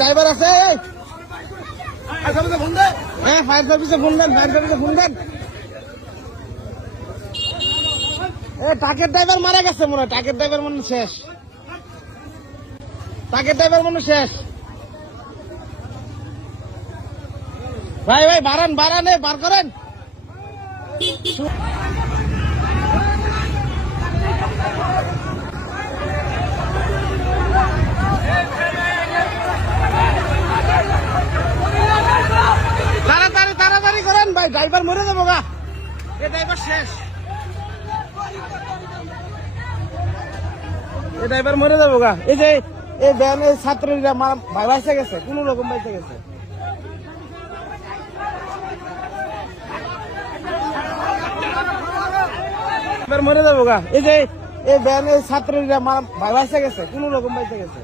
Driver আছে, fire সার্ভিসে phone দেন, fire সার্ভিসে ফোন দেন। ট্রাকের ড্রাইভার মারা গেছে মনে হয়, ট্রাকের ড্রাইভার মনে শেষ, ট্রাকের ড্রাইভার মনে শেষ। ভাই ভাই বাড়ান বাড়ান, বার করেন। তাড়াতাড়ি তাড়াতাড়ি করেন ভাই, ড্রাইভার মরে যাবো গা, এ ড্রাইভার শেষ, এ ড্রাইভার মরে যাবো গা। এই যে এই ব্যানের ছাত্রীরা বাইসে গেছে, কোন রকম বাইসে গেছে। মরে যাবো গা। এই যে এই ব্যানের ছাত্রীরা বাইসে গেছে, কোন রকম বাইসে গেছে।